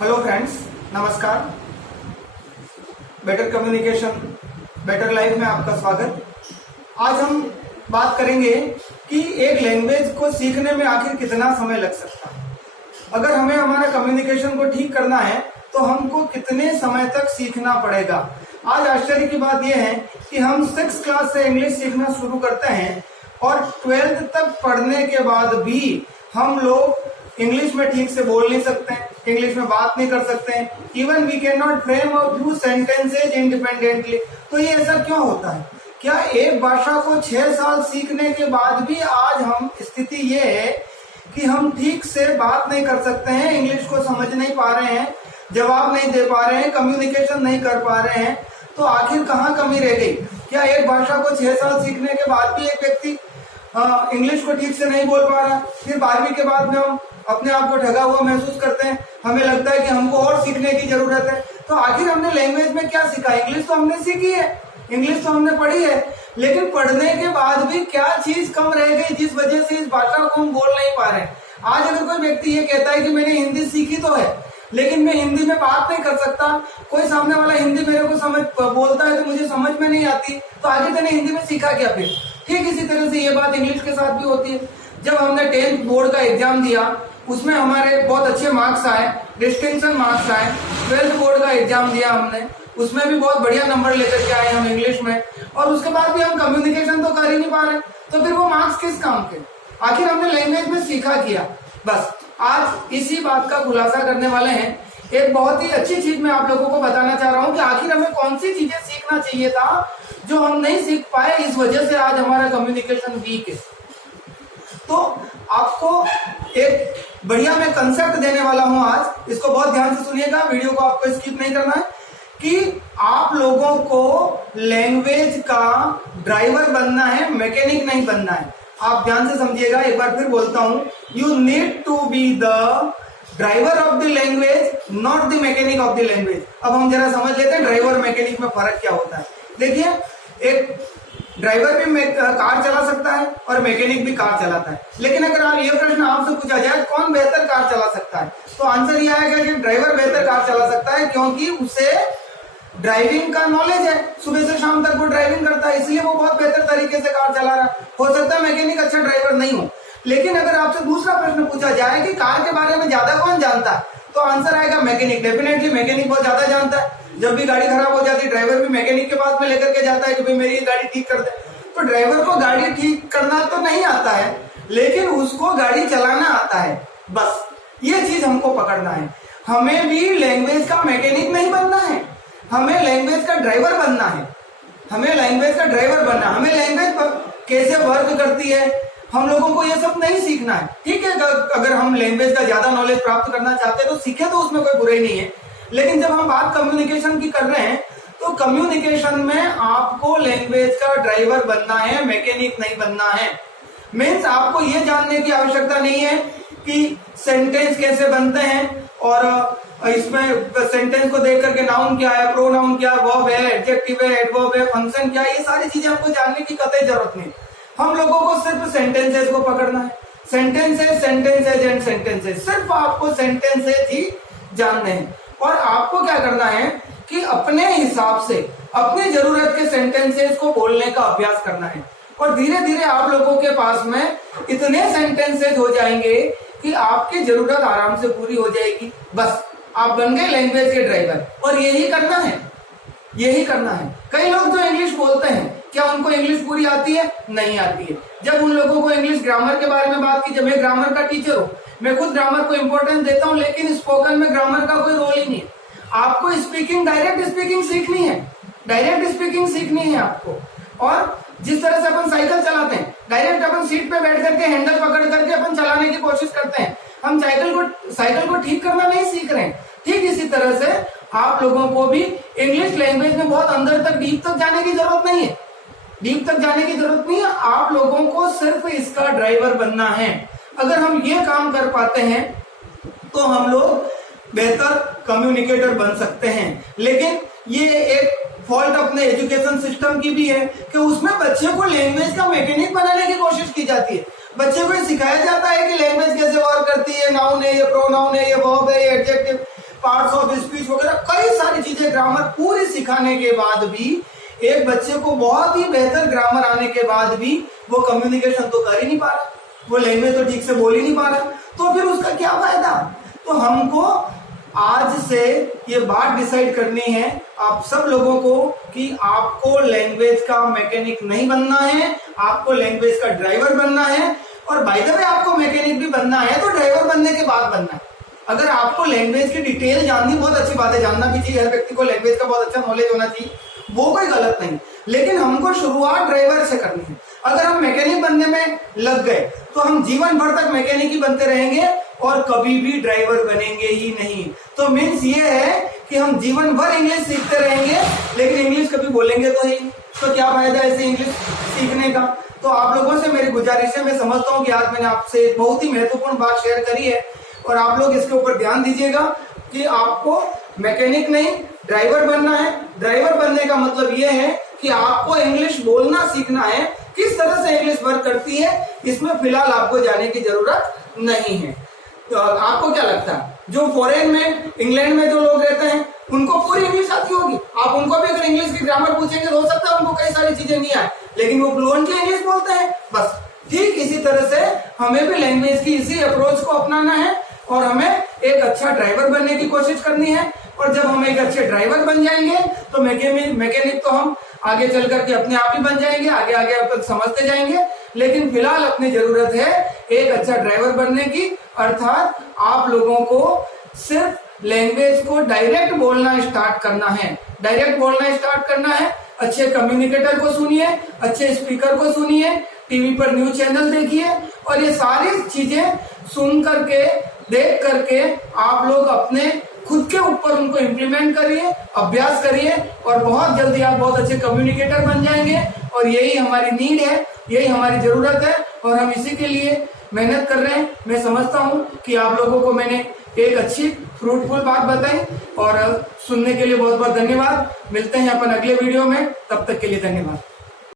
Hello friends, नमस्कार। Better communication better life में आपका स्वागत। आज हम बात करेंगे कि एक लैंग्वेज को सीखने में आखिर कितना समय लग सकता है। अगर हमें हमारा कम्युनिकेशन को ठीक करना है तो हमको कितने समय तक सीखना पड़ेगा। आज आश्चर्य की बात यह है कि हम 6th क्लास से इंग्लिश सीखना शुरू करते हैं और 12th तक पढ़ने के बाद भी हम लोग इंग्लिश में ठीक से बोल नहीं सकते हैं, इंग्लिश में बात नहीं कर सकते हैं। Even we can not frame a few sentences independently. तो ये ऐसा क्यों होता है? क्या एक भाषा को 6 साल सीखने के बाद भी आज हम स्थिति ये है कि हम ठीक से बात नहीं कर सकते हैं, इंग्लिश को समझ नहीं पा रहे हैं, जवाब नहीं दे पा रहे हैं, कम्युनिकेशन नहीं कर पा रहे हैं? तो आखिर कहाँ कमी रह गई? क्या एक भाषा को 6 साल सीखने के बाद भी एक व्यक्ति इंग्लिश को ठीक से नहीं बोल पा रहा? फिर 12वीं के बाद में हम अपने आप को ठगा हुआ महसूस करते हैं, हमें लगता है कि हमको और सीखने की जरूरत है। तो आखिर हमने लैंग्वेज में क्या सीखा? इंग्लिश तो हमने सीखी है, इंग्लिश तो हमने पढ़ी है, लेकिन पढ़ने के बाद भी क्या चीज कम रह गई जिस वजह से इस भाषा को हम बोल नहीं पा रहे हैं? आज अगर कोई व्यक्ति ये कहता है कि मैंने हिंदी सीखी तो है लेकिन मैं हिंदी में बात नहीं कर सकता, कोई सामने वाला हिंदी मेरे को समझ बोलता है तो मुझे समझ में नहीं आती, तो आगे तूने हिंदी में सीखा क्या? फिर ठीक इसी तरह से ये बात इंग्लिश के साथ भी होती है। जब हमने 10th बोर्ड का एग्जाम दिया, उसमें हमारे बहुत अच्छे मार्क्स आए, डिस्टिंक्शन मार्क्स आए। 12th बोर्ड का एग्जाम दिया हमने, उसमें भी बहुत बढ़िया नंबर लेकर के आए हम इंग्लिश में, और उसके बाद भी हम कम्युनिकेशन तो कर ही नहीं पा रहे। तो फिर वो मार्क्स किस काम के? आखिर हमने लैंग्वेज में सीखा किया। बस आज इसी बात का खुलासा करने वाले हैं। एक बहुत ही अच्छी चीज मैं आप लोगों को बताना चाह रहा हूँ कि आखिर हमें कौन सी चीजें सीखना चाहिए था जो हम नहीं सीख पाए, इस वजह से आज हमारा कम्युनिकेशन वीक है। तो आपको एक बढ़िया मैं कंसेप्ट देने वाला हूं आज, इसको बहुत ध्यान से सुनिएगा, वीडियो को आपको स्किप नहीं करना है, कि आप लोगों को लैंग्वेज का ड्राइवर बनना है, मैकेनिक नहीं बनना है। आप ध्यान से समझिएगा, एक बार फिर बोलता हूं, you need to be the driver of the language, not the mechanic of the language. अब हम जरा समझ लेते हैं ड्राइवर मैकेनिक में फर्क क्या होता है। देखिए, एक ड्राइवर भी कार चला सकता है और मैकेनिक भी कार चलाता है, लेकिन अगर आप ये प्रश्न आपसे पूछा जाए कौन बेहतर कार चला सकता है, तो आंसर ये आएगा कि ड्राइवर बेहतर कार चला सकता है, क्योंकि उसे ड्राइविंग का नॉलेज है, सुबह से शाम तक वो ड्राइविंग करता है, इसलिए वो बहुत बेहतर तरीके से कार चला रहा है। हो सकता है मैकेनिक अच्छा ड्राइवर नहीं हो, लेकिन अगर आपसे दूसरा प्रश्न पूछा जाए कि कार के बारे में ज्यादा कौन जानता है, तो आंसर आएगा मैकेनिक। डेफिनेटली मैकेनिक बहुत ज्यादा जानता है। जब भी गाड़ी खराब हो जाती है, ड्राइवर भी मैकेनिक के पास में लेकर के जाता है कि भाई मेरी गाड़ी ठीक कर दे। तो ड्राइवर को गाड़ी ठीक करना तो नहीं आता है, लेकिन उसको गाड़ी चलाना आता है। बस ये चीज हमको पकड़ना है। हमें भी लैंग्वेज का मैकेनिक नहीं बनना है, हमें लैंग्वेज का ड्राइवर बनना है। हमें लैंग्वेज का ड्राइवर बनना, हमें लैंग्वेज कैसे वर्क करती है, हम लोगों को ये सब नहीं सीखना है। ठीक है, अगर हम लैंग्वेज का ज्यादा नॉलेज प्राप्त करना चाहते हैं तो सीखे, तो उसमें कोई बुराई नहीं है। लेकिन जब हम बात कम्युनिकेशन की कर रहे हैं, तो कम्युनिकेशन में आपको लैंग्वेज का ड्राइवर बनना है, मैकेनिक नहीं बनना है। मीन्स आपको ये जानने की आवश्यकता नहीं है कि सेंटेंस कैसे बनते हैं, और इसमें सेंटेंस को देख करके नाउन क्या है, प्रोनाउन क्या है, वर्ब है, एडजेक्टिव है, एडवर्ब है, फंक्शन क्या है, ये सारी चीजें आपको जानने की कतई जरूरत नहीं। हम लोगों को सिर्फ सेंटेंसेस को पकड़ना है। सेंटेंसेस, सेंटेंसेस एंड सेंटेंसेस, सिर्फ आपको सेंटेंसेस ही जानने हैं। और आपको क्या करना है कि अपने हिसाब से, अपनी जरूरत के सेंटेंसेस को बोलने का अभ्यास करना है। और धीरे धीरे आप लोगों के पास में इतने सेंटेंसेस हो जाएंगे कि आपकी जरूरत आराम से पूरी हो जाएगी। बस आप बन गए लैंग्वेज के ड्राइवर। और यही करना है, यही करना है। कई लोग जो इंग्लिश बोलते हैं, क्या उनको इंग्लिश पूरी आती है? नहीं आती है। जब उन लोगों को इंग्लिश ग्रामर के बारे में बात की, जब मैं ग्रामर का टीचर हूं, मैं खुद ग्रामर को इंपॉर्टेंस देता हूं, लेकिन स्पोकन में ग्रामर का कोई रोल ही नहीं है। आपको स्पीकिंग, डायरेक्ट स्पीकिंग सीखनी है, डायरेक्ट स्पीकिंग सीखनी है आपको। और जिस तरह से अपन साइकिल चलाते हैं, डायरेक्ट अपन सीट पे बैठ करके हैंडल पकड़ करके अपन चलाने की कोशिश करते हैं, हम साइकिल को ठीक करना नहीं सीख रहे हैं। ठीक इसी तरह से आप लोगों को भी इंग्लिश लैंग्वेज में बहुत अंदर तक, डीप तक जाने की जरूरत नहीं है। डीप तक जाने की जरूरत नहीं है, आप लोगों को सिर्फ इसका ड्राइवर बनना है। अगर हम ये काम कर पाते हैं तो हम लोग बेहतर कम्युनिकेटर बन सकते हैं। लेकिन ये एक फॉल्ट अपने एजुकेशन सिस्टम की भी है कि उसमें बच्चे को लैंग्वेज का मैकेनिक बनाने की कोशिश की जाती है। बच्चे को सिखाया जाता है कि लैंग्वेज कैसे वर्क करती है, नाउन है, ये प्रोनाउन है, ये वर्ब है, ये एडजेक्टिव, पार्ट्स ऑफ स्पीच वगैरह कई सारी चीजें ग्रामर पूरी सिखाने के बाद भी एक बच्चे को बहुत ही बेहतर ग्रामर आने के बाद भी वो कम्युनिकेशन तो कर ही नहीं पा रहा, वो लैंग्वेज तो ठीक से बोल ही नहीं पा रहा, तो फिर उसका क्या फायदा। तो हमको आज से ये बात डिसाइड करनी है आप सब लोगों को कि आपको लैंग्वेज का मैकेनिक नहीं बनना है, आपको लैंग्वेज का ड्राइवर बनना है। और बाय द वे आपको मैकेनिक भी बनना है तो ड्राइवर बनने के बाद बनना है। अगर आपको लैंग्वेज की डिटेल जाननी, बहुत अच्छी बात है, जानना भी चाहिए, हर व्यक्ति को लैंग्वेज का बहुत अच्छा नॉलेज होना चाहिए, वो कोई गलत नहीं, लेकिन हमको शुरुआत ड्राइवर से करनी है। अगर हम मैकेनिक बनने में लग गए तो हम जीवन भर तक मैकेनिक ही बनते रहेंगे और कभी भी ड्राइवर बनेंगे ही नहीं। तो मीन्स ये है कि हम जीवन भर इंग्लिश सीखते रहेंगे लेकिन इंग्लिश कभी बोलेंगे तो ही, तो क्या फायदा ऐसे इंग्लिश सीखने का। तो आप लोगों से मेरी गुजारिश है, मैं समझता हूँ कि आज मैंने आपसे बहुत ही महत्वपूर्ण बात शेयर करी है और आप लोग इसके ऊपर ध्यान दीजिएगा कि आपको मैकेनिक नहीं ड्राइवर बनना है। ड्राइवर बनने का मतलब ये है कि आपको इंग्लिश बोलना सीखना है, किस तरह से इंग्लिश वर्क करती है इसमें फिलहाल आपको जाने की जरूरत नहीं है। तो आपको क्या लगता है, जो फॉरेन में इंग्लैंड में जो लोग रहते हैं उनको पूरी इंग्लिश आती होगी, आप उनको भी अगर इंग्लिश की ग्रामर पूछेंगे तो हो सकता है उनको कई सारी चीजें नहीं आए, लेकिन वो फ्लुएंटली इंग्लिश बोलते हैं। बस ठीक इसी तरह से हमें भी लैंग्वेज की इसी अप्रोच को अपनाना है और हमें एक अच्छा ड्राइवर बनने की कोशिश करनी है। और जब हम एक अच्छे ड्राइवर बन जाएंगे तो मैकेनिक तो हम आगे चल करके अपने आप ही बन जाएंगे, आगे आगे अब तक समझते जाएंगे। लेकिन फिलहाल अपनी जरूरत है एक अच्छा ड्राइवर बनने की, अर्थात आप लोगों को सिर्फ लैंग्वेज को डायरेक्ट बोलना स्टार्ट करना है, डायरेक्ट बोलना स्टार्ट करना है। अच्छे कम्युनिकेटर को सुनिए, अच्छे स्पीकर को सुनिए, टीवी पर न्यूज चैनल देखिए और ये सारी चीजें सुन करके देख करके आप लोग अपने खुद के ऊपर उनको इम्प्लीमेंट करिए, अभ्यास करिए और बहुत जल्दी आप बहुत अच्छे कम्युनिकेटर बन जाएंगे। और यही हमारी नीड है, यही हमारी जरूरत है और हम इसी के लिए मेहनत कर रहे हैं। मैं समझता हूँ कि आप लोगों को मैंने एक अच्छी फ्रूटफुल बात बताई और सुनने के लिए बहुत बहुत धन्यवाद। मिलते हैं अपन अगले वीडियो में, तब तक के लिए धन्यवाद।